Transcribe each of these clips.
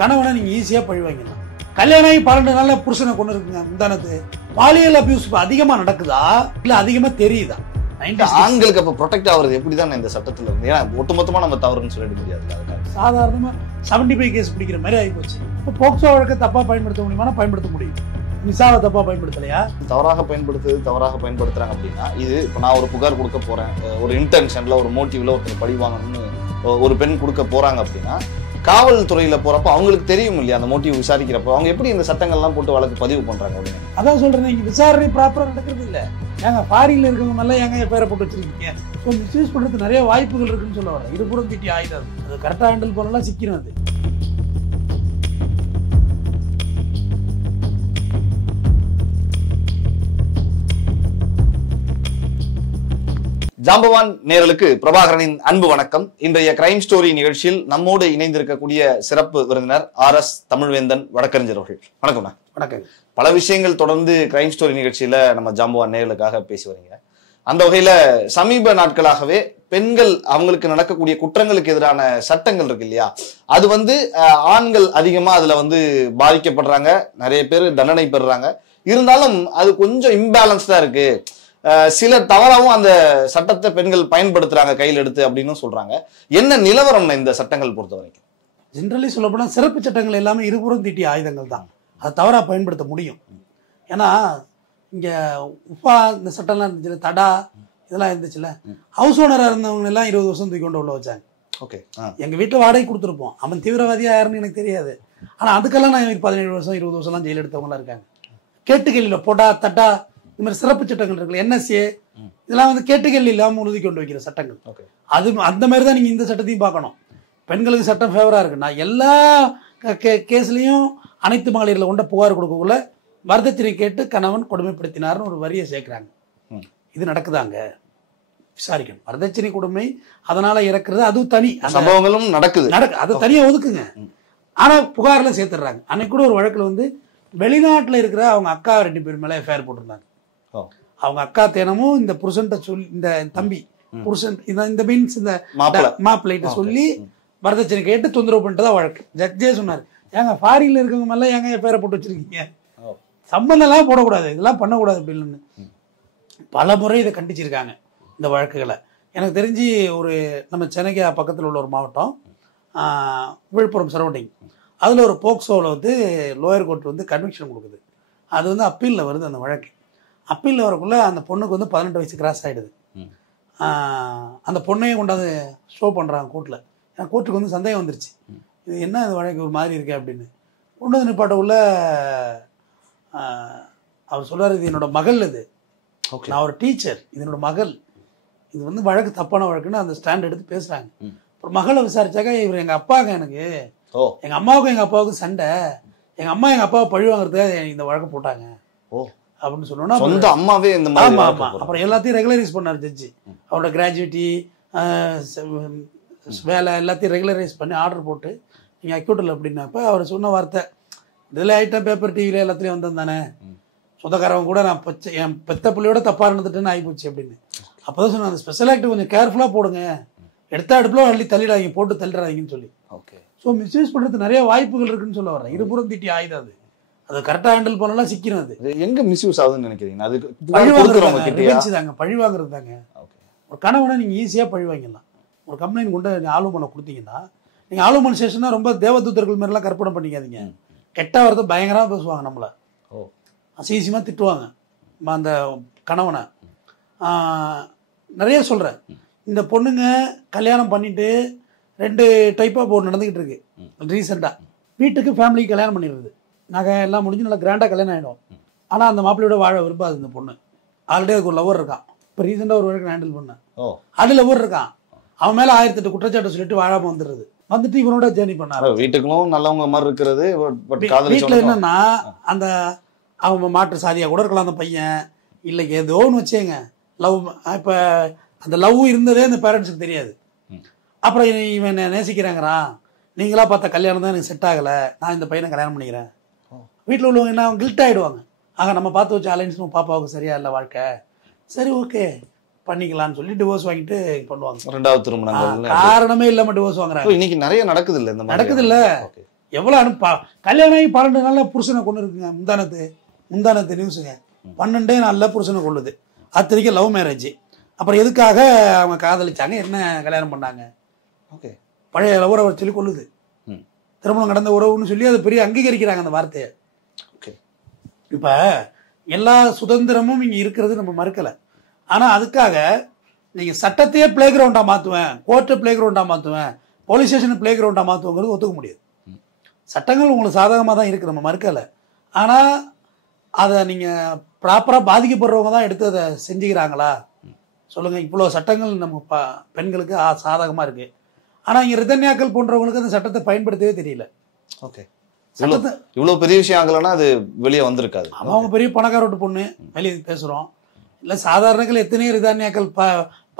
கணவனை நீங்க ஈஸியா பழி வாங்கிடலாம். கல்யாணம் ஆகி 12 நாள்ல புருஷனை கொண்டு இருக்குங்க முந்தானத்து. பாலியல் அபியூஸ் அதிகமா நடக்குதா இல்ல அதிகமா தெரியுதா? ஆண்களுக்கு அப்ப ப்ரொடெக்ட் ஆகுறது எப்படிதான் இந்த சட்டத்துல இருந்து? ஏன்னா ஒட்டுமொத்தமா நம்ம தவறுன்னு சொல்லிட முடியாது. சாதாரணமா 75 கேஸ் பிடிக்கிற மாதிரி ஆகிப்போச்சு. இப்போ போக்சோ வழக்கை தப்பா பயன்படுத்த முடியுமா? பயன்படுத்த முடியும். மிசாவை தப்பா பயன்படுத்தலையா? தவறாக பயன்படுத்துறாங்க அப்படின்னா, இது இப்போ நான் ஒரு புகார் கொடுக்க போறேன், ஒரு இன்டென்ஷன்ல ஒரு மோட்டிவ்ல ஒருத்தர் பழி வாங்கணும்னு ஒரு பெண் கொடுக்க போறாங்க அப்படின்னா, காவல்துறையில போறப்ப அவங்களுக்கு தெரியும் இல்லையா அந்த மோட்டிவ் விசாரிக்கிறப்போ அவங்க எப்படி இந்த சட்டங்கள்லாம் போட்டு வழக்கு பதிவு பண்றாங்க அப்படின்னு. அதான் சொல்றேன், இங்க விசாரணை ப்ராப்பரா நடக்கிறது இல்ல. ஏங்க ஃபாரின்ல இருக்கவங்க மேல ஏங்க பேரை போட்டு வச்சிருக்கீங்க? மிஸ்யூஸ் பண்றதுக்கு நிறைய வாய்ப்புகள் இருக்குன்னு சொல்ல வரேன். இருபுறம் திட்டி ஆயுதம் அது கரெக்டா ஹேண்டில் பண்ணலாம் சிக்கணும். அது ஜாம்பவான் நேயர்களுக்கு பிரபாகரனின் அன்பு வணக்கம். இன்றைய கிரைம் ஸ்டோரி நிகழ்ச்சியில் நம்மோடு இணைந்திருக்கக்கூடிய சிறப்பு விருந்தினர் RS தமிழ்வேந்தன் வழக்கறிஞர் அவர்கள். வணக்கம். வணக்கம். பல விஷயங்கள் தொடர்ந்து கிரைம் ஸ்டோரி நிகழ்ச்சியில நம்ம ஜாம்பவான் நேயர்களுக்காக பேசி வரீங்க. அந்த வகையில சமீப நாட்களாகவே பெண்கள் அவங்களுக்கு நடக்கக்கூடிய குற்றங்களுக்கு எதிரான சட்டங்கள் இருக்கு இல்லையா, அது ஆண்கள் அதிகமா அதுல பாதிக்கப்படுறாங்க, நிறைய பேர் தண்டனை பெறுறாங்க. இருந்தாலும் அது கொஞ்சம் இம்பேலன்ஸ்டா இருக்கு, சில தவறாவும் அந்த சட்டத்தை பெண்கள் பயன்படுத்துறாங்க கையில் எடுத்து அப்படின்னு சொல்றாங்க. என்ன நிலவரம் இந்த சட்டங்கள் பொறுத்த வரைக்கும்? ஜென்ரலி சொல்லப்போனா சிறப்பு சட்டங்கள் எல்லாமே இருபுறம் தீட்டிய ஆயுதங்கள் தான். அதை தவறா பயன்படுத்த முடியும். ஏன்னா இங்க உப்பா இந்த சட்டம்லாம் இருந்துச்சுல, தடா இதெல்லாம் இருந்துச்சுல, ஹவுஸ் ஓனரா இருந்தவங்க எல்லாம் 20 வருஷம் தூக்கி கொண்டு உள்ள வச்சாங்க. ஓகே, எங்க வீட்டுல வாடகை கொடுத்துருப்போம், அவன் தீவிரவாதியா யாருன்னு எனக்கு தெரியாது. ஆனா அதுக்கெல்லாம் நான் 17 வருஷம் 20 வருஷம் எல்லாம் ஜெயில் எடுத்தவங்க எல்லாம் இருக்காங்க. கேட்டுக்கேள்வியில போட்டா தட்டா இந்த மாதிரி சிறப்பு சட்டங்கள் இருக்குல்ல, NSA இதெல்லாம் கேட்டுக்கேள்வி இல்லாம உறுதி கொண்டு வைக்கிற சட்டங்கள். அது அந்த மாதிரி தான் நீங்க இந்த சட்டத்தையும் பார்க்கணும். பெண்களுக்கு சட்டம் ஃபேவரா இருக்குன்னா எல்லா கேஸ்லயும் அனைத்து மகளிர்ல கொண்ட புகார் கொடுக்கக்குள்ள வரதட்சணை கேட்டு கணவன் கொடுமைப்படுத்தினார்னு ஒரு வரியை சேர்க்கிறாங்க. இது நடக்குதாங்க, விசாரிக்கணும். வரதட்சணை கொடுமை அதனால இறக்குறது அது தனி சம்பவங்களும் நடக்குது, அதை தனியா ஒதுக்குங்க. ஆனா புகார்ல சேர்த்துடுறாங்க. அன்னைக்கு கூட ஒரு வழக்குல வெளிநாட்டுல இருக்கிற அவங்க அக்கா 2 பேர் மேல எஃப்ஐஆர் போட்டிருந்தாங்க. அவங்க அக்கா தினமும் இந்த புருஷன்ட்ட சொல்லி, இந்த தம்பி புருஷன் இந்த மீன்ஸ் இந்த மாப்பிள்ளைட்ட சொல்லி வரதட்சணை கேட்டு தொந்தரவு பண்ணிட்டுதான் வழக்கு. ஜட்ஜே சொன்னாரு, ஏங்க ஃபாரின்ல இருக்கவங்க மேல ஏங்க பேரை போட்டு வச்சிருக்கீங்க, சம்பந்தம் எல்லாம் போடக்கூடாது, இதெல்லாம் பண்ணக்கூடாது அப்படின்னு பல முறை இதை கண்டிச்சிருக்காங்க இந்த வழக்குகளை. எனக்கு தெரிஞ்சு ஒரு நம்ம சென்னைக்கு பக்கத்தில் உள்ள ஒரு மாவட்டம் விழுப்புரம் சரௌண்டிங், அதில் ஒரு போக்சோவில் லோயர் கோர்ட் கன்விக்ஷன் கொடுக்குது. அது அப்பீலில் வருது. அந்த வழக்கு அப்பீலில் வரக்குள்ள அந்த பொண்ணுக்கு 18 வயசு கிராஸ் ஆகிடுது. அந்த பொண்ணையும் கொண்டாந்து ஷோ பண்ணுறாங்க கோர்ட்டில். ஏன்னா கோர்ட்டுக்கு சந்தேகம் வந்துருச்சு, இது என்ன இந்த வழக்கு ஒரு மாதிரி இருக்கு அப்படின்னு. கொண்டு வந்து நிப்பாட்டக்குள்ள அவர் சொல்றாரு, இது என்னோட மகள், இது நான் ஒரு டீச்சர், இது என்னோட மகள், இது வழக்கு தப்பான வழக்குன்னு அந்த ஸ்டாண்ட் எடுத்து பேசுறாங்க. அப்புறம் மகளை விசாரிச்சாக்க, இவர் எங்க அப்பாங்க, எனக்கு எங்க அம்மாவுக்கும் எங்க அப்பாவுக்கும் சண்டை, எங்க அம்மா எங்க அப்பாவை பழி வாங்குறதுக்காக இந்த வழக்கு போட்டாங்க அப்படின்னு சொன்னோன்னா, அப்புறம் எல்லாத்தையும் ரெகுலரைஸ் பண்ணார் ஜட்ஜி. அவரோட கிராஜுவேட்டி வேலை எல்லாத்தையும் ரெகுலரைஸ் பண்ணி ஆர்டர் போட்டு நீங்க அக்யூட்டல் அப்படின்னாப்ப அவர் சொன்ன வார்த்தை, இதில் ஐட்டம் பேப்பர் டிவில எல்லாத்துலயும் வந்திருந்தானே, சொந்தக்காரவங்க கூட நான் என் பெத்த பிள்ளையோட தப்பா இருந்துட்டுன்னு ஆகிப்போச்சு அப்படின்னு. அப்பதான் சொன்ன, அந்த ஸ்பெஷல் ஆக்ட் கொஞ்சம் கேர்ஃபுல்லா போடுங்க, எடுத்த அடுப்புல அள்ளி தள்ளிடாதீங்க, போட்டு தள்ளிடாதீங்கன்னு சொல்லி. ஸோ மிஸ்யூஸ் பண்றதுக்கு நிறைய வாய்ப்புகள் இருக்குன்னு சொல்ல வரேன். இருபுறம் தீட்டி ஆயுதம் அது கரெக்டா ஹேண்டில் பண்ணலாம் சிக்கணும். அது எங்க மிஸ்யூஸ் ஆகுதுன்னு நினைக்கிறீங்க? அது பழி வாங்குறது தாங்க. ஒரு கணவனை நீங்க ஈஸியா பழி வாங்கிடலாம். ஒரு கம்ப்ளைண்ட் கொண்டு ஆளுமனை கொடுத்தீங்கன்னா, நீங்க ஆளுமன் ஸ்டேஷனா ரொம்ப தேவதூதர்கள் மாதிரி எல்லாம் கற்பனை பண்ணிக்காதீங்க. கெட்ட வார்த்தை பயங்கரமா பேசுவாங்க, நம்மள அசிங்கமா திட்டுவாங்க அந்த கணவனை. நிறைய சொல்றேன், இந்த பொண்ணுங்க கல்யாணம் பண்ணிட்டு 2 டைப்பா போர் நடந்துகிட்டு இருக்கு. ரீசெண்டா வீட்டுக்கு ஃபேமிலிக்கு கல்யாணம் பண்ணிடுறது, நகை எல்லாம் முடிஞ்சு நல்லா கிராண்டா கல்யாணம் ஆயிடும். ஆனா அந்த மாப்பிள்ளையோட வாழ விரும்பாது இந்த பொண்ணு. ஆல்ரெடி அதுக்கு ஒரு லவர் இருக்கான். இப்போ ரீசெண்டா ஒரு வழக்கு ஹேண்டில் பண்ணேன், அது லவர் இருக்கான், அவன் மேல 1008 குற்றச்சாட்டு சொல்லிட்டு வாழாம வந்துட்டு இவனோட ஜேர்னி பண்ணாரு. வீட்டுக்கும் நல்லவங்க மாதிரி இருக்கிறது. வீட்டுல என்னன்னா, அந்த அவன் மாற்று சாதியா கூட இருக்கலாம் அந்த பையன், இல்லை ஏதோன்னு வச்சேங்க லவ். இப்ப அந்த லவ் இருந்ததே அந்த பேரண்ட்ஸுக்கு தெரியாது. அப்புறம் இவன் நேசிக்கிறாங்கிறான், நீங்களா பார்த்த கல்யாணம் தான் எனக்கு செட் ஆகலை, நான் இந்த பையனை கல்யாணம் பண்ணிக்கிறேன். வீட்டில் உள்ளவங்க என்ன கில்ட் ஆகிடுவாங்க. ஆக நம்ம பார்த்து வச்ச அலைன்ஸ் பாப்பாவுக்கு சரியா இல்லை வாழ்க்கை, சரி ஓகே பண்ணிக்கலாம்னு சொல்லி டிவோர்ஸ் வாங்கிட்டு பண்ணுவாங்க. 2வது திருமணம் காரணமே இல்லாம டிவோர்ஸ் வாங்குறாங்க. இன்னைக்கு நிறைய நடக்குது இல்ல, இந்த நடக்குது இல்ல. எவ்வளோ கல்யாணம் ஆகி 12 நாளில் புருஷனை கொண்டு இருக்குங்க. முந்தானத்து நியூஸுங்க. 12 நாளில் புருஷனை கொள்ளுது. அத்தனைக்கும் லவ் மேரேஜ். அப்புறம் எதுக்காக அவங்க காதலிச்சாங்க, என்ன கல்யாணம் பண்ணாங்க? ஓகே, பழைய லவரை சொல்லி கொள்ளுது. திருமணம் கடந்த உறவுன்னு சொல்லி அதை பெரிய அங்கீகரிக்கிறாங்க அந்த வார்த்தையை. ஓகே, இப்போ எல்லா சுதந்திரமும் இங்கே இருக்கிறது நம்ம மறுக்கலை. ஆனால் அதுக்காக நீங்கள் சட்டத்தையே பிளே கிரவுண்டாக மாற்றுவேன், கோர்ட்டை பிளே கிரவுண்டாக மாற்றுவேன், போலீஸ் ஸ்டேஷனை பிளே கிரவுண்டாக மாற்றுவோங்கிறது ஒத்துக்க முடியாது. சட்டங்கள் உங்களுக்கு சாதகமாக தான் இருக்குது, நம்ம மறுக்கலை. ஆனால் அதை நீங்கள் ப்ராப்பராக பாதிக்கப்படுறவங்க தான் எடுத்து அதை செஞ்சுக்கிறாங்களா சொல்லுங்கள். இவ்வளோ சட்டங்கள் நம்ம பெண்களுக்கு சாதகமாக இருக்குது. ஆனால் இங்கே ரிதன்யாக்கள் போன்றவங்களுக்கு அந்த சட்டத்தை பயன்படுத்தவே தெரியல. ஓகே, இவ்வளோ பெரிய விஷயம் ஆகலைன்னா அது வெளியே வந்திருக்காது. அவங்க பெரிய பணக்காரோட்டு பொண்ணு வெளியே பேசுகிறோம். இல்லை சாதாரணங்கள் எத்தனையோ ரிதன்யாக்கள்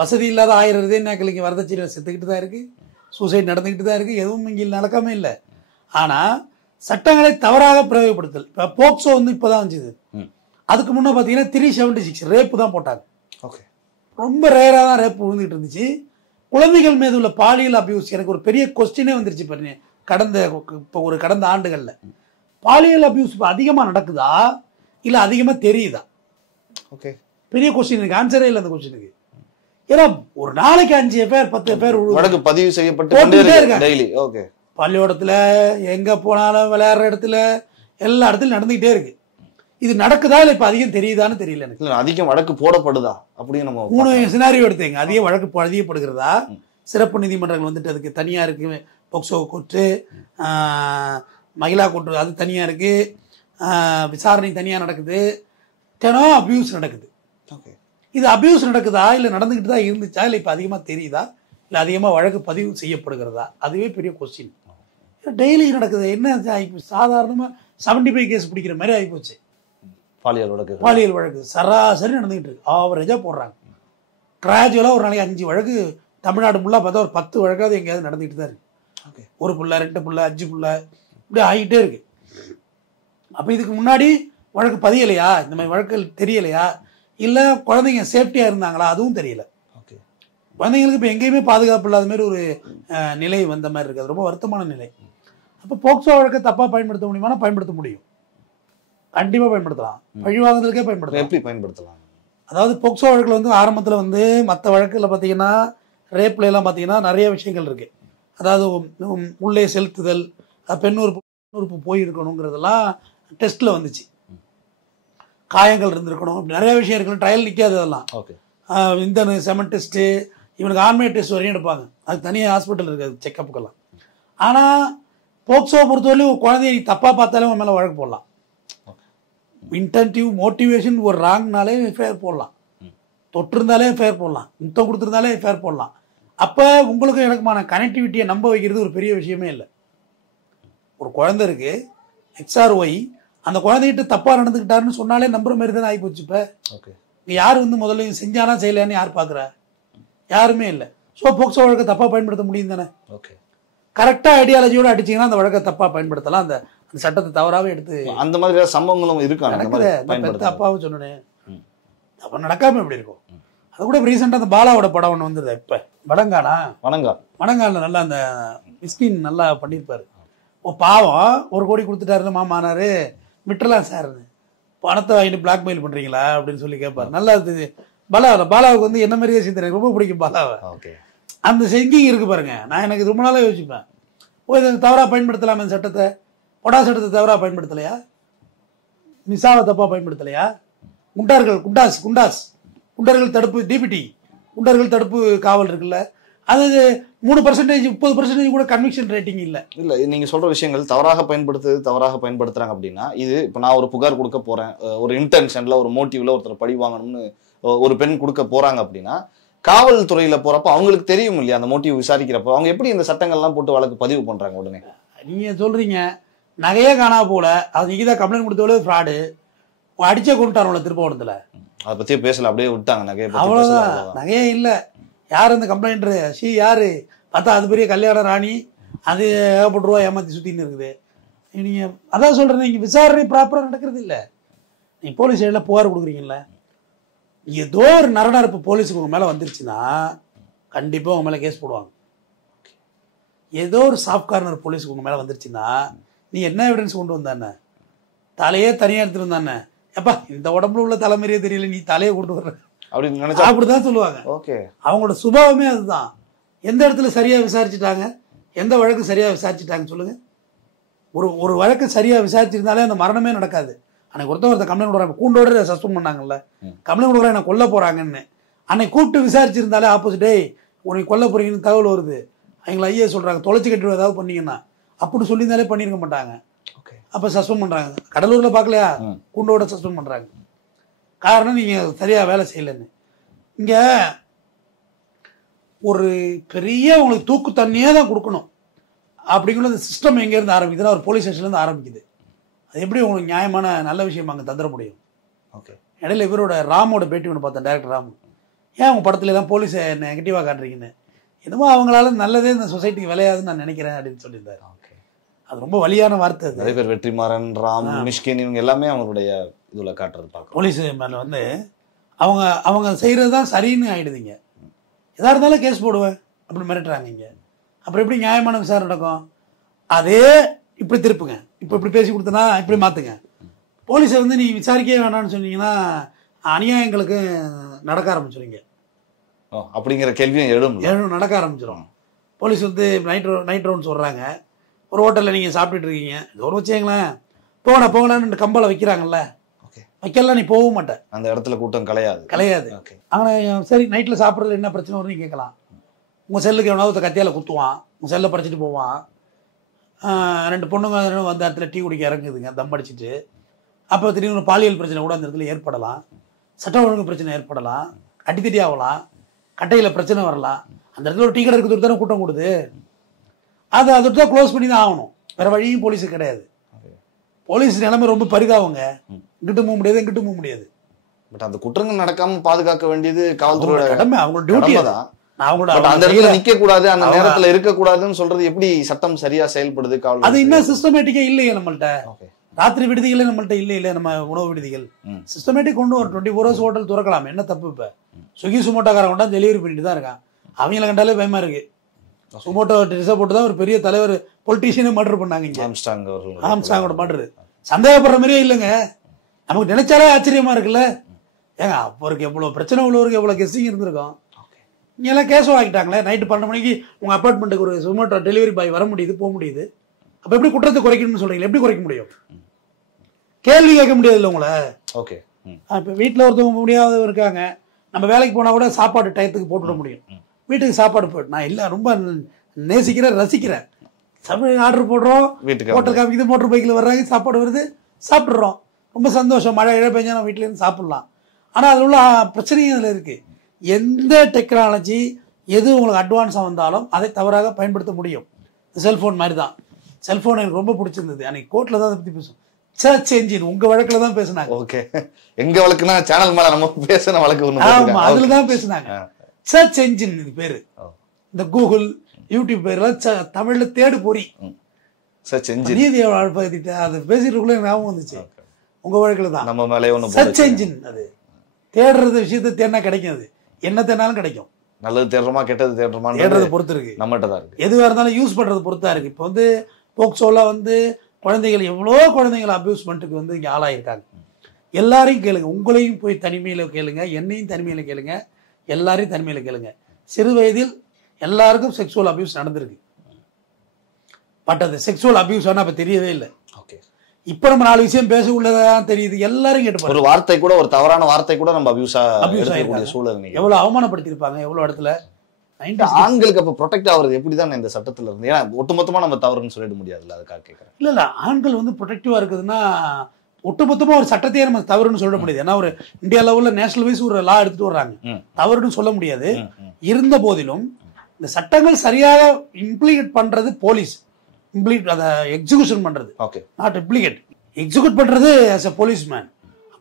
வசதி இல்லாத 1000 ரிதன்யாக்கள் இங்கே வரதட்சணையில் செத்துக்கிட்டு தான் இருக்குது, சூசைட் நடந்துக்கிட்டு தான் இருக்குது, எதுவும் இங்கே நடக்காம இல்லை. ஆனால் சட்டங்களை தவறாக பிரயோகப்படுத்தல். இப்போ போக்சோ வந்து இப்போ தான் வந்துச்சு. அதுக்கு முன்னே பார்த்தீங்கன்னா 376 ரேப்பு தான் போட்டாங்க. ஓகே, ரொம்ப ரேராக தான் ரேப்பு விழுந்துகிட்டு இருந்துச்சு. குழந்தைகள் மீது உள்ள பாலியல் அபியூஸ் எனக்கு ஒரு பெரிய கொஸ்டினே வந்துருச்சு பாருங்க. கடந்த ஆண்டுகளில் பாலியல் அபியூஸ் இப்போ அதிகமாக நடக்குதா இல்லை அதிகமாக தெரியுதா? ஓகே, பெரிய கொஸ்டின். எனக்கு ஆன்சரே இல்லை அந்த கொஸ்டினுக்கு. ஏன்னா ஒரு நாளைக்கு 5 எஃப்ஐஆர் 10 எஃப்ஐஆர் வழக்கு பதிவு செய்யப்பட்டு இருக்காங்க. ஓகே, பள்ளியோடத்துல எங்க போனாலும் விளையாடுற இடத்துல எல்லா இடத்துலயும் நடந்துகிட்டே இருக்கு. இது நடக்குதா இல்லை இப்ப அதிகம் தெரியுதான்னு தெரியல எனக்கு. அதிகம் வழக்கு போடப்படுதா அப்படின்னு நம்ம 3 சினாரியோ எடுத்தேங்க. அதிக வழக்கு பதியப்படுகிறதா, சிறப்பு நீதிமன்றங்கள் வந்துட்டு அதுக்கு தனியா இருக்கு, போக்சோ கோர்ட்டு, மகிழா கோர்ட்டு அது தனியா இருக்கு, விசாரணை தனியா நடக்குது, தினம் அபியூஸ் நடக்குது. ஓகே, இது அபியூஸ் நடக்குதா இல்லை நடந்துகிட்டு தான் இருந்துச்சா இல்லை இப்போ அதிகமாக தெரியுதா இல்லை அதிகமாக வழக்கு பதிவு செய்யப்படுகிறதா? அதுவே பெரிய கொஸ்டின். டெய்லி நடக்குது. என்ன ஆகிப்போச்சு, சாதாரணமாக 75 கேஸ் பிடிக்கிற மாதிரி ஆகிப்போச்சு. பாலியல் வழக்கு சராசரி நடந்துகிட்டு இருக்கு. ஆவரேஜாக போடுறாங்க. கிராஜுவலாக ஒரு நாளைக்கு 5 வழக்கு தமிழ்நாடு ஃபுல்லாக பார்த்தா ஒரு 10 வழக்காவது எங்கேயாவது நடந்துகிட்டு தான் இருக்கு. ஓகே, 1 புள்ள 2 புள்ள 5 புள்ள இப்படி ஆகிட்டே இருக்கு. அப்போ இதுக்கு முன்னாடி வழக்கு பதியலையா, இந்த மாதிரி வழக்குகள் தெரியலையா, இல்லை குழந்தைங்க சேஃப்டியாக இருந்தாங்களா, அதுவும் தெரியல. ஓகே, குழந்தைங்களுக்கு இப்போ எங்கேயுமே பாதுகாப்பு இல்லாத மாதிரி ஒரு நிலை வந்த மாதிரி இருக்குது. அது ரொம்ப வருத்தமான நிலை. அப்போ போக்சோ வழக்கை தப்பாக பயன்படுத்த முடியுமானா பயன்படுத்த முடியும், கண்டிப்பாக பயன்படுத்தலாம். பழிவாங்குறதுக்கே பயன்படுத்தலாம். எப்படி பயன்படுத்தலாம்? அதாவது போக்சோ வழக்கில் வந்து ஆரம்பத்தில் வந்து மற்ற வழக்கில் பார்த்தீங்கன்னா ரேப்ல எல்லாம் பார்த்தீங்கன்னா நிறைய விஷயங்கள் இருக்கு. அதாவது உள்ளே செலுத்துதல், பெண் உறுப்பு போயிருக்கணுங்கிறதெல்லாம் டெஸ்ட்டில் வந்துச்சு. காயங்கள் இருந்திருக்கணும், அப்படி நிறைய விஷயம் இருக்கணும். ட்ரையல் நிற்காது அதெல்லாம். ஓகே, இந்த செமன் டெஸ்ட்டு, இவனுக்கு ஆர்மே டெஸ்ட் வரையும் எடுப்பாங்க. அது தனியாக ஹாஸ்பிட்டல் இருக்குது செக்கப்புக்கெல்லாம். ஆனால் போக்சோ பொறுத்தவரையும் குழந்தைய தப்பாக பார்த்தாலே உன் மேலே வழக்கு போடலாம். இன்டென்டிவ் மோட்டிவேஷன் ஒரு ராங்னாலே எஃப்ஐஆர் போடலாம், தொட்டிருந்தாலே எஃப்ஐஆர் போடலாம், முத்தம் கொடுத்துருந்தாலே எஃப்ஐஆர் போடலாம். அப்போ உங்களுக்கு எனக்குமான கனெக்டிவிட்டியை நம்ப வைக்கிறது ஒரு பெரிய விஷயமே இல்லை. ஒரு குழந்தை இருக்கு XRY, அந்த குழந்தைகிட்ட தப்பாக நடந்துக்கிட்டாருன்னு சொன்னாலே நம்புற மாதிரி தானே ஆகிப்போச்சு. இப்போ ஓகே, இங்கே யார் வந்து முதல்ல செஞ்சானா செய்யலான்னு யார் பார்க்குறா? யாருமே இல்லை. ஸோ போக்சோ வழக்கை தப்பாக பயன்படுத்த முடியும் தானே. ஓகே, கரெக்டாக ஐடியாலஜியோட அடிச்சிங்கன்னா அந்த வழக்கை தப்பாக பயன்படுத்தலாம். அந்த சட்டத்தை தவறாகவே எடுத்து அந்த மாதிரி சம்பவங்களும் இருக்கு. அப்பாவை சொன்னேன், அப்போ நடக்காம எப்படி இருக்கும்? அது கூட ரீசெண்டாக அந்த பாலாவோட படம் ஒன்று வந்தது. இப்போ வடங்கால நல்லா அந்த மிஸ்கின் நல்லா பண்ணியிருப்பாரு. பாவம் 1 கோடி கொடுத்துட்டாருன்னு மாமானாரு, விட்டுறலாம் சார், பணத்தை வாங்கிட்டு பிளாக்மெயில் பண்றீங்களா அப்படின்னு சொல்லி கேட்பாரு. நல்லா இருந்தது. பாலாவுக்கு வந்து என்ன மாதிரியே சிந்தனை, எனக்கு ரொம்ப பிடிக்கும் பாலாவை. அந்த சிங்கிங் இருக்கு பாருங்க. நான் எனக்கு ரொம்ப நாளாக யோசிப்பேன், இதை தவறாக பயன்படுத்தலாமே சட்டத்தை. பொடா சட்டத்தை தவறாக பயன்படுத்தலையா? மிசாவை தப்பாக பயன்படுத்தலையா? குண்டர்கள் தடுப்பு DPT, குண்டர்கள் தடுப்பு காவல் இருக்குல்ல, அது 3%, 30% கூட கன்விக்ஷன் ரேட்டிங் இல்லை. இல்லை, நீங்கள் சொல்கிற விஷயங்கள் தவறாக பயன்படுத்துகிறாங்க அப்படின்னா, இது இப்போ நான் ஒரு புகார் கொடுக்க போகிறேன், ஒரு இன்டென்ஷனில் ஒரு மோட்டிவில் ஒருத்தர் பழி வாங்கணும்னு ஒரு பெண் கொடுக்க போகிறாங்க அப்படின்னா, காவல்துறையில் போகிறப்ப அவங்களுக்கு தெரியும் இல்லையா, அந்த மோட்டிவ் விசாரிக்கிறப்போ அவங்க எப்படி இந்த சட்டங்கள்லாம் போட்டு வழக்கு பதிவு பண்ணுறாங்க உடனே? நீங்கள் சொல்கிறீங்க நகையே காணா போல, அது நீங்கள் தான் கம்ப்ளைண்ட் கொடுத்தவளே ஃப்ராடு, அடிச்சே கொண்டுட்டாரோம்ல திருப்பவனத்தில், அதை பற்றியே பேசல, அப்படியே விட்டாங்க. அவ்வளோதான், நகையே இல்லை. யார் அந்த கம்ப்ளைண்டரு? யாரு பார்த்தா அது பெரிய கல்யாண ராணி, அது ஏகப்பட்டு ரூபா ஏமாற்றி சுற்றின்னு இருக்குது. நீங்கள் அதான் சொல்கிறேன், நீங்கள் விசாரணை ப்ராப்பராக நடக்கிறது இல்லை. நீங்கள் போலீஸ் சைடில் புகார் கொடுக்குறீங்கள, ஏதோ ஒரு நரநரப்பு போலீஸுக்கு உங்கள் மேலே வந்துருச்சுன்னா கண்டிப்பாக உங்கள் மேலே கேஸ் போடுவாங்க. ஏதோ ஒரு சாஃப்ட் கார்னர் போலீஸுக்கு உங்கள் மேலே வந்துருச்சுன்னா நீ என்ன எவிடன்ஸ் கொண்டு வந்தானே? தலையே தனியாக எடுத்துட்டு வந்தானே, எப்பா இந்த உடம்புல உள்ள தலைமுறையே தெரியல, நீ தலையை கொண்டு வர்ற அப்படின்னு நினைச்சா அப்படிதான் சொல்லுவாங்க. ஓகே, அவங்களோட சுபாவமே அதுதான். எந்த இடத்துல சரியாக விசாரிச்சுட்டாங்க, எந்த வழக்கு சரியாக விசாரிச்சுட்டாங்கன்னு சொல்லுங்க. ஒரு வழக்கு சரியாக விசாரிச்சிருந்தாலே அந்த மரணமே நடக்காது. அன்னைக்கு ஒருத்தர் கம்ப்ளைண்ட் கொடுக்குறாங்க, கூண்டோட சஸ்பெண்ட் பண்ணாங்கல்ல, கம்ப்ளைண்ட் கொடுக்குறாங்க என்ன கொல்ல போறாங்கன்னு. அன்னைக்கு கூப்பிட்டு விசாரிச்சிருந்தாலே ஆப்போசிட், டேய் உனக்கு கொல்ல போறீங்கன்னு தகவல் வருது, அவங்களை ஐயா சொல்றாங்க, தொலைச்சி கட்டி ஏதாவது பண்ணீங்கன்னா அப்படி சொல்லியிருந்தாலே பண்ணியிருக்க மாட்டாங்க. அப்போ சஸ்பெண்ட் பண்றாங்க. கடலூரில் பார்க்கலையா, கூண்டோட சஸ்பெண்ட் பண்றாங்க. காரணம் நீங்க சரியா வேலை செய்யலன்னு. இங்க ஒரு பெரிய உங்களுக்கு தூக்கு தண்ணியே தான் கொடுக்கணும் அப்படிங்கிற அந்த சிஸ்டம் எங்கேருந்து ஆரம்பிக்குதுன்னா ஒரு போலீஸ் ஸ்டேஷன்லேருந்து ஆரம்பிக்குது. அது எப்படி உங்களுக்கு நியாயமான நல்ல விஷயம் அங்கே தந்துட முடியும்? ஓகே, இடையில இவரோட ராமோட பேட்டி ஒன்று பார்த்தேன், டைரக்டர் ராமு. ஏன் அவங்க படத்துல தான் போலீஸை நெகட்டிவாக காட்டுறீங்கன்னு, என்னமோ அவங்களால நல்லதே இந்த சொசைட்டிக்கு விளையாதுன்னு நான் நினைக்கிறேன் அப்படின்னு சொல்லியிருந்தாரு. ஓகே, அது ரொம்ப வலியான வார்த்தை. அது நிறைய பேர் வெற்றிமாறன், ராம், மிஷ்கின் இவங்க எல்லாமே அவங்களுடைய இதில் காட்டுறது பார்க்க போலீஸ் மேலே வந்து அவங்க செய்கிறது தான் சரின்னு ஆகிடுதுங்க. எதாக இருந்தாலும் கேஸ் போடுவேன் அப்படி மிரட்டுறாங்க இங்கே. அப்புறம் எப்படி நியாயமான விசாரணை நடக்கும்? அதே இப்படி திருப்புங்க, இப்போ இப்படி பேசி கொடுத்தனா இப்படி மாற்றுங்க. போலீஸை வந்து நீ விசாரிக்கவே வேணாம்னு சொன்னீங்கன்னா அநியாயங்களுக்கு நடக்க ஆரம்பிச்சிருங்க. அப்படிங்கிற கேள்வியும் எழும் நடக்க ஆரம்பிச்சிடும். போலீஸ் வந்து நைட் ரவுண்ட் சொல்கிறாங்க, ஒரு ஹோட்டலில் நீங்கள் சாப்பிட்டுட்டு இருக்கீங்க, இது ஒரு வச்சுங்களேன், போகலான்னு கம்பளை வைக்கிறாங்கல்ல, வைக்கலாம் நீ போக மாட்டேன், அந்த இடத்துல கூட்டம் கலையாது. ஆனால் சரி நைட்டில் சாப்பிட்றதுல என்ன பிரச்சனை வரும்னு கேட்கலாம். உங்கள் செல்லுக்கு எவனாவது கத்தியால் குத்துவான், உங்கள் செல்லை பறிச்சுட்டு போவான். 2 பொண்ணுங்க வந்து இடத்துல டீ குடிக்க இறங்குதுங்க தம் அடிச்சுட்டு. அப்போ திடீர்னு பாலியல் பிரச்சனை கூட அந்த இடத்துல ஏற்படலாம், சட்ட ஒழுங்கு பிரச்சனை ஏற்படலாம், அடித்தடி ஆகலாம், கட்டையில் பிரச்சனை வரலாம். அந்த இடத்துல ஒரு டீ கடை இருக்கிறது தானே கூட்டம் கொடுது, அதை அதோட தான் க்ளோஸ் பண்ணி தான் ஆகணும். வேறு வழியும் போலீஸுக்கு கிடையாது. போலீஸ் நிலைமை ரொம்ப பரிதாபங்க, இங்கிட்டு போக முடியாது இங்கிட்டு போக முடியாது. பட் அந்த குற்றங்கள் நடக்காம பாதுகாக்க வேண்டியது காவல்துறையோட கடமை, அவங்களோட டியூட்டி தான். அந்த இடத்துல நிக்க கூடாது, அந்த நேரத்துல இருக்க கூடாதுன்னு சொல்றது எப்படி சட்டம் சரியா செயல்படுது? காவல் அது இன்னும் சிஸ்டமேட்டிக்கா இல்லையே நம்மள்ட்ட. ராத்திரி விடுதிகளே நம்மள்ட்ட இல்ல நம்ம உணவு விடுதிகள் சிஸ்டமேட்டிக் கொண்டு ஒரு 24 hours ஹோட்டல் திறக்கலாம். என்ன தப்பு? இப்ப ஸ்விக்கி சுமோட்டோக்காரன் கொண்டா டெலிவரி பண்ணிட்டு தான் இருக்கான். அவங்கள கண்டாலே பயமா இருக்கு. சுமோட்டோ ரிசர்வ் போட்டு தான் ஒரு பெரிய தலைவர் பொலிட்டீஷியனே மர்டர் பண்ணாங்க இங்க, ஆம்ஸ்டாங்கோட மர்டர். சந்தேகப்படுற மாதிரியே இல்லைங்க, நமக்கு நினைச்சாலே ஆச்சரியமா இருக்குல்ல. ஏங்க அவருக்கு எவ்வளவு பிரச்சனை உள்ளவருக்கு எவ்வளவு கெஸ்டிங் இருந்திருக்கும். இங்கெல்லாம் கேஸ் வாங்கிட்டாங்களே, நைட்டு 12 மணிக்கு உங்க அப்பார்ட்மெண்ட்டுக்கு ஒரு சுமோட்டோ டெலிவரி பாய் வர முடியுது, போக முடியுது. அப்ப எப்படி குற்றத்தை குறைக்கணும்னு சொல்றீங்க? எப்படி குறைக்க முடியும்? கேள்வி கேட்க முடியாது இல்லை உங்களை. ஓகே, இப்போ வீட்டில் ஒருத்தவங்க முடியாதவங்க இருக்காங்க, நம்ம வேலைக்கு போனால் கூட சாப்பாடு டயத்துக்கு போட்டுவிட முடியும். வீட்டுக்கு சாப்பாடு போய்ட்டு நான் இல்லை ரொம்ப நேசிக்கிறேன் ரசிக்கிறேன். ஆர்டர் போடுறோம், ஹோட்டல் காமிக்குது, மோட்டர் பைக்கில் வர்றாங்க, சாப்பாடு வருது, சாப்பிட்றோம், ரொம்ப சந்தோஷம். மழை இழை பெஞ்சா நம்ம வீட்டிலேருந்து சாப்பிட்லாம். ஆனால் அதில் உள்ள பிரச்சனையும் அதில் இருக்குது. எந்த டெக்னாலஜி எது உங்களுக்கு அட்வான்ஸாக வந்தாலும் அதை தவறாக பயன்படுத்த முடியும். செல்ஃபோன் மாதிரி தான். செல்ஃபோன் எனக்கு ரொம்ப பிடிச்சிருந்தது. அன்னைக்கு கோர்ட்டில் தான் அதை பற்றி பேசுவோம். சர்ச் என்ஜின் உங்க வழக்குல தான் பேசினாங்க. ஓகே, எங்க வழக்குனா சேனல் மேல நம்ம பேசின வழக்கு ஒண்ணு. ஆமா, அதுல தான் பேசினாங்க. சர்ச் என்ஜின் இது பேரு. இந்த கூகுள், யூடியூப் பேர்லாம் தமிழ்ல தேடு பொறி. சர்ச் என்ஜின் நீதி வாழ்ப்பதிட்ட அது பேசிட்டுக்குள்ள ஞாபகம் வந்துச்சு. உங்க வழக்குல தான் நம்ம மேலே ஒண்ணு சர்ச் என்ஜின். அது தேடுறது விஷயத்தை தேடினா கிடைக்கும். அது என்ன தேடினாலும் கிடைக்கும். நல்லது தேடுறோமா கெட்டது தேடுறோமா தேடுறதை பொறுத்து இருக்கு. நம்மகிட்ட தான் இருக்கு. எதுவாக இருந்தாலும் யூஸ் பண்றது பொறுத்தா இருக்கு. இப்போ வந்து போக்சோல வந்து குழந்தைகள் எவ்வளோ குழந்தைகள் அபியூஸ்மெண்ட்டுக்கு வந்து இங்கே ஆளாயிருக்காங்க. எல்லாரையும் கேளுங்க, உங்களையும் போய் தனிமையில் கேளுங்க, என்னையும் தனிமையில் கேளுங்க, எல்லாரையும் தனிமையில் கேளுங்க. சிறு வயதில் எல்லாருக்கும் செக்ஷுவல் அபியூஸ் நடந்திருக்கு. பட் அது செக்ஷுவல் அபியூஸ் ஆனால் அப்போ தெரியவே இல்லை. ஓகே, இப்போ நம்ம 4 விஷயம் பேச உள்ளதான் தெரியுது. எல்லாரும் கேட்டு ஒரு வார்த்தை கூட, ஒரு தவறான வார்த்தை கூட நம்ம அபியூஸ் ஆகக்கூடிய சூழல். எவ்வளோ அவமானப்படுத்திருப்பாங்க எவ்வளோ இடத்துல. ஆண்களுக்கு அப்ப ப்ரொடெக்ட் ஆகுறது எப்படிதான் இந்த சட்டத்துல இருந்து? ஏன்னா ஒட்டுமொத்தமா நம்ம தவறுன்னு சொல்லிட முடியாதுல்ல, அதுக்காக கேட்கறேன். இல்ல ஆண்கள் வந்து ப்ரொடெக்டிவா இருக்குதுன்னா ஒட்டுமொத்தமா ஒரு சட்டத்தையே நம்ம தவறுன்னு சொல்ல முடியாது. ஏன்னா ஒரு இந்தியா லெவல்ல நேஷனல் வைஸ் ஒரு லா எடுத்துட்டு வர்றாங்க, தவறுன்னு சொல்ல முடியாது. இருந்த போதிலும் இந்த சட்டங்கள் சரியாக இம்ப்ளிகேட் பண்றது போலீஸ், அதை எக்ஸிகியூஷன் பண்றது. ஓகே, நாட் இம்ப்ளிகேட், எக்ஸிக்யூட் பண்றது ஆஸ் எ போலீஸ்மேன்.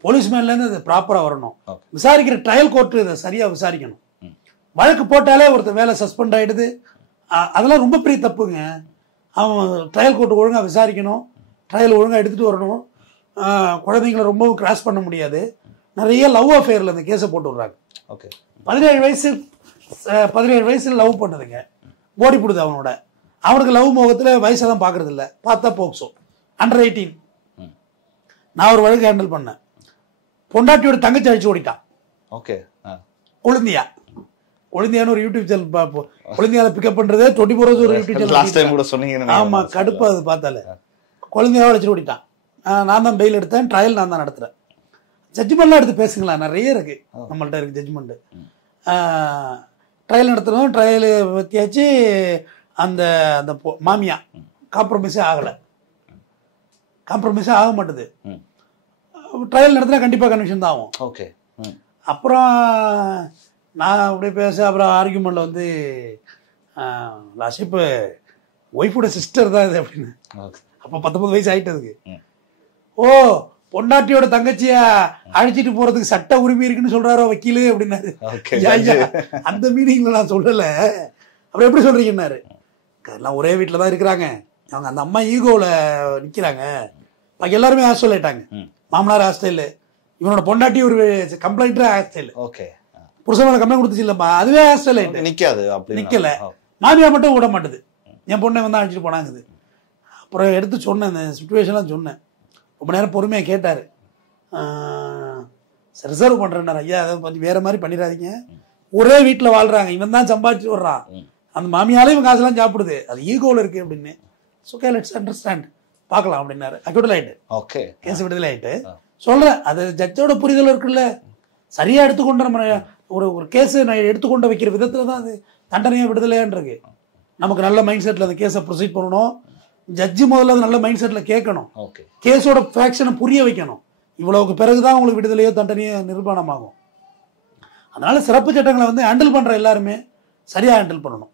போலீஸ்மேன்ல இருந்து அது ப்ராப்பரா வரணும். விசாரிக்கிற ட்ரையல் கோர்ட் இதை சரியா விசாரிக்கணும். வழக்கு போட்டாலே ஒருத்தர் வேலை சஸ்பெண்ட் ஆகிடுது. அதெல்லாம் ரொம்ப பெரிய தப்புங்க. அவன் ட்ரையல் கோர்ட்டு ஒழுங்காக விசாரிக்கணும், ட்ரையல் ஒழுங்காக எடுத்துகிட்டு வரணும். குழந்தைங்களை ரொம்பவும் கிராஸ் பண்ண முடியாது. நிறைய லவ் அஃபேரில் அந்த கேஸை போட்டு விட்றாங்க. ஓகே, 17 வயசில் லவ் பண்ணுதுங்க, ஓடி போடுது அவனோட. அவனுக்கு லவ் மோகத்தில் வயசெல்லாம் பார்க்கறது இல்லை, பார்த்தா போக்சோ, அண்டர் 18. நான் ஒரு வழக்கு ஹேண்டில் பண்ணேன். பொண்டாட்டியோட தங்கச்சி அழிச்சு ஓடிட்டான். ஓகே. கொழுந்தியான்னு ஒரு யூடியூப் சேனல் பார்ப்போம். கொழுந்தியாவில் பிக்கப் பண்ணுறது 24 hours ஒரு யூடியூப் சேனல். லாஸ்ட் டைம் கூட சொன்னீங்க. ஆமாம், கடுப்பு அது பார்த்தாலே. கொழுந்தியாவை அழிச்சு ஓடிட்டான். நான் தான் பெயில் எடுத்தேன், ட்ரையல் நான் தான் நடத்துகிறேன். ஜட்ஜ்மெண்ட்லாம் எடுத்து பேசுங்களா, நிறைய இருக்குது நம்மள்ட்ட இருக்குது ஜட்ஜ்மெண்ட்டு. ட்ரையல் நடத்தணும், ட்ரையல் பற்றியாச்சு. அந்த அந்த மாமியா காம்ப்ரமைஸே ஆகலை, காம்ப்ரமைஸே ஆக மாட்டுது. ட்ரையல் நடத்தினா கண்டிப்பாக கன்விக்ஷன் தான் ஆகும். ஓகே. அப்புறம் நான் அப்படியே பேச, அப்புறம் ஆர்கியூமெண்ட்டில் வந்து லாஸ்ட் இப்போ ஒய்ஃபோட சிஸ்டர் தான் இது அப்படின்னு. அப்போ 19 வயசு ஆகிட்டதுக்கு. ஓ, பொண்டாட்டியோட தங்கச்சிய அழைச்சிட்டு போறதுக்கு சட்ட உரிமை இருக்குன்னு சொல்றாரோ வக்கீலு அப்படின்னாரு. அந்த மீனிங்ல நான் சொல்லல. அப்புறம் எப்படி சொல்றீங்கன்னாரு. எல்லாம் ஒரே வீட்டில் தான் இருக்கிறாங்க, அவங்க அந்த அம்மா ஈகோவில் நிற்கிறாங்க, பாக்கி எல்லாருமே ஹாஸ்டல் ஆயிட்டாங்க. மாமனார் ஹாஸ்டல், இவனோட பொண்டாட்டி ஒரு கம்ப்ளைண்டரா ஹாஸ்டல். ஓகே. புருஷனோட கம்ப்ளைண்ட் கொடுத்துச்சு இல்லம்மா, அதுவே ஹாஸ்டல் ஆயிட்டு நிற்காது, நிற்கல. மாமியா மட்டும் விட மாட்டுது, என் பொண்ணை வந்து அழைச்சிட்டு போனாங்குது. அப்புறம் எடுத்து சொன்னேன், இந்த சுச்சுவேஷன்லாம் சொன்னேன். ரொம்ப நேரம் பொறுமையாக கேட்டார். ரிசர்வ் பண்ணுறேன்னார். ஐயா, அதை கொஞ்சம் வேறு மாதிரி பண்ணிடாதீங்க, ஒரே வீட்டில் வாழ்கிறாங்க, இவன் தான் சம்பாதிச்சு வர்றான், அந்த மாமியாலே இவன் காசுலாம் சாப்பிடுது, அது ஈகோவில் இருக்குது அப்படின்னு. ஓகே, லெட்ஸ் அண்டர்ஸ்டாண்ட், பார்க்கலாம் அப்படின்னாரு. அக்யூட்டல் ஆகிட்டு. ஓகே, கேஸ் விடுதலை ஆகிட்டு. சொல்கிறேன், அது ஜட்ஜோட புரிதல் இருக்குல்ல, சரியாக எடுத்துக்கொண்டு நம்ம ஒரு ஒரு கேஸை நான் எடுத்துக்கொண்டு வைக்கிற விதத்தில் தான் அது தண்டனையாக விடுதலையான்ருக்கு. நமக்கு நல்ல மைண்ட் செட்டில் அந்த கேஸை ப்ரொசீட் பண்ணணும். ஜட்ஜு முதல்ல அது நல்ல மைண்ட் செட்டில் கேட்கணும், கேஸோட ஃபேக்ஷனை புரிய வைக்கணும். இவ்வளவுக்கு பிறகுதான் உங்களுக்கு விடுதலையோ தண்டனையோ நிர்மாணமாகும். அதனால சிறப்பு சட்டங்களை வந்து ஹேண்டில் பண்ணுற எல்லாருமே சரியாக ஹேண்டில் பண்ணணும்.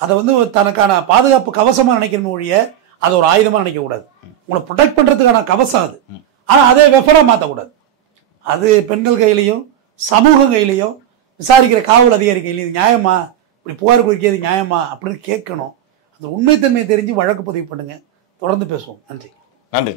அதை வந்து தனக்கான பாதுகாப்பு கவசமாக நினைக்கணும் ஒழிய அதை ஒரு ஆயுதமாக நினைக்கக்கூடாது. உங்களை ப்ரொடெக்ட் பண்ணுறதுக்கான கவசம் அது, ஆனால் அதே வெஃபனாக மாற்றக்கூடாது. அது பெண்கள் கையிலையும் சமூகம் கையிலையும் விசாரிக்கிற காவல் அதிகாரி கையிலையும் நியாயமா, இப்படி புகார் குறிக்கிறது நியாயமா அப்படின்னு கேட்கணும். அது உண்மைத்தன்மை தெரிஞ்சு வழக்கு பதிவு பண்ணுங்க. தொடர்ந்து பேசுவோம். நன்றி. நன்றி.